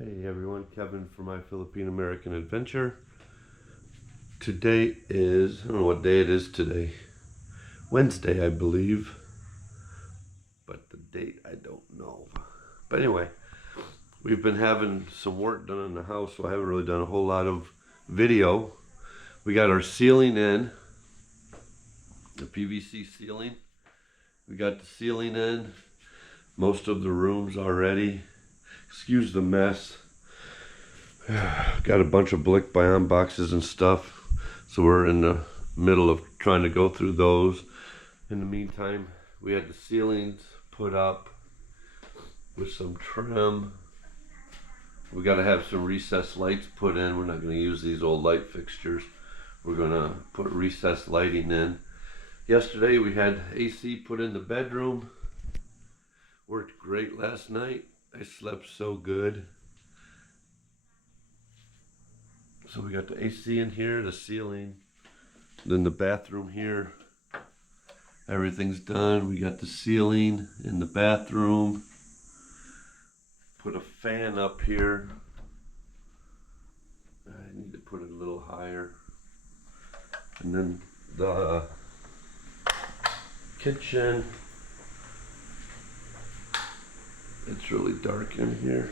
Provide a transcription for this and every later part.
Hey everyone, Kevin for My Philippine American Adventure. Today is, I don't know what day it is today. Wednesday, I believe. But the date, I don't know. But anyway, we've been having some work done in the house, so I haven't really done a whole lot of video. We got our ceiling in, the PVC ceiling. We got the ceiling in, most of the rooms already. Excuse the mess. Got a bunch of Blick Bion boxes and stuff, so we're in the middle of trying to go through those. In the meantime, we had the ceilings put up with some trim. We got to have some recessed lights put in. We're not going to use these old light fixtures. We're going to put recessed lighting in. Yesterday we had AC put in the bedroom. Worked great last night. I slept so good. So we got the AC in here, the ceiling, then the bathroom here. Everything's done. We got the ceiling in the bathroom. Put a fan up here. I need to put it a little higher. And then the kitchen. It's really dark in here.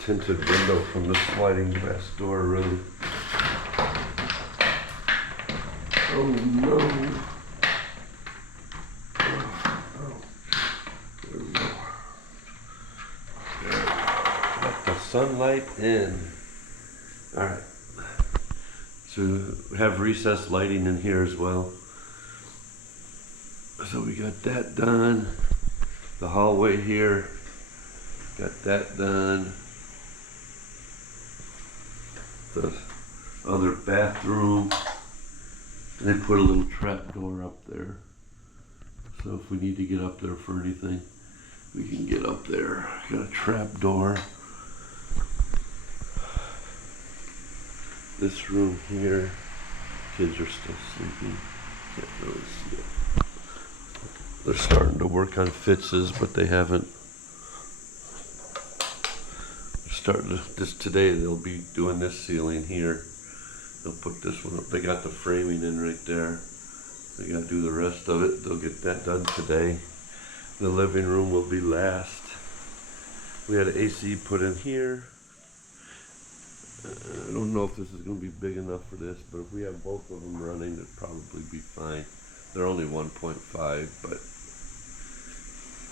Tinted window from the sliding glass door room. Oh no. There we go. Let the sunlight in. Alright. So we have recessed lighting in here as well. So we got that done. The hallway here. Got that done. The other bathroom. And they put a little trap door up there. So if we need to get up there for anything, we can get up there. Got a trap door. This room here, kids are still sleeping. Can't really see it. They're starting to work on fixes, but they haven't. Starting this today, they'll be doing this ceiling here. They'll put this one up. They got the framing in right there. They got to do the rest of it. They'll get that done today. The living room will be last. We had an AC put in here. I don't know if this is going to be big enough for this, but if we have both of them running, it'd probably be fine. They're only 1.5, but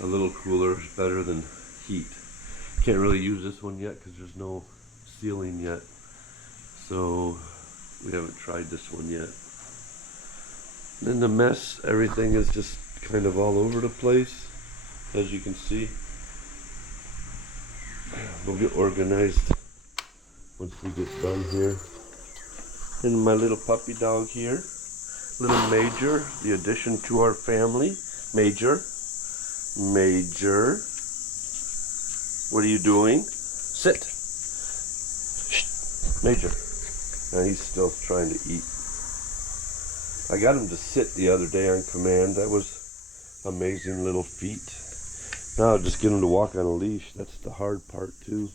a little cooler is better than heat. Can't really use this one yet because there's no ceiling yet, so we haven't tried this one yet. And then the mess, everything is just kind of all over the place, as you can see. We'll get organized once we get done here. And my little puppy dog here, little Major, the addition to our family. Major. What are you doing? Sit. Shh. Major. Now he's still trying to eat. I got him to sit the other day on command. That was amazing little feat. Now I'll just get him to walk on a leash. That's the hard part too.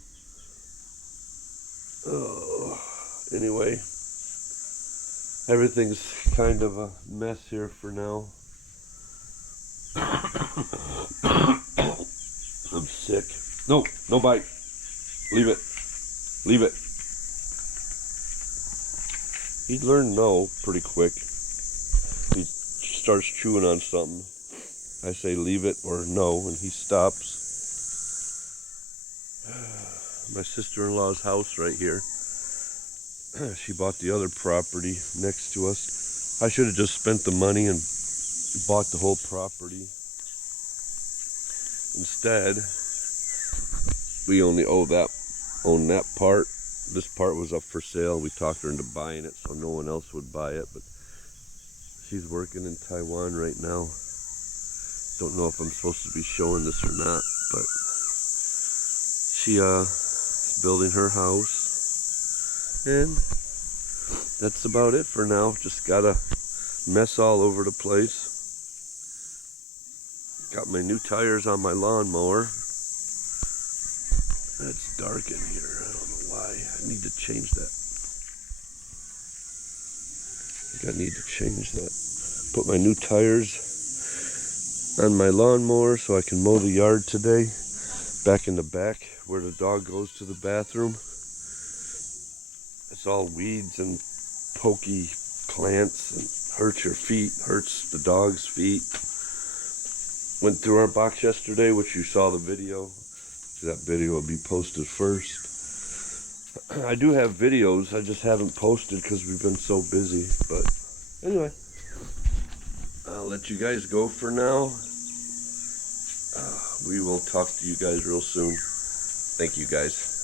Oh, anyway, everything's kind of a mess here for now. I'm sick. No, no bite. Leave it. Leave it. He'd learn no pretty quick. He starts chewing on something. I say leave it or no, and he stops. My sister-in-law's house right here. She bought the other property next to us. I should have just spent the money and bought the whole property. Instead, we only own that part. This part was up for sale. We talked her into buying it so no one else would buy it, but she's working in Taiwan right now. Don't know if I'm supposed to be showing this or not, but she is building her house, and that's about it for now. Just got a mess all over the place. Got my new tires on my lawnmower. It's dark in here. I don't know why. I need to change that. I think I need to change that. Put my new tires on my lawnmower so I can mow the yard today. Back in the back where the dog goes to the bathroom. It's all weeds and pokey plants and hurts your feet, hurts the dog's feet. Went through our box yesterday, which you saw the video. That video will be posted first. I do have videos, I just haven't posted because we've been so busy. But anyway, I'll let you guys go for now. We will talk to you guys real soon. Thank you guys.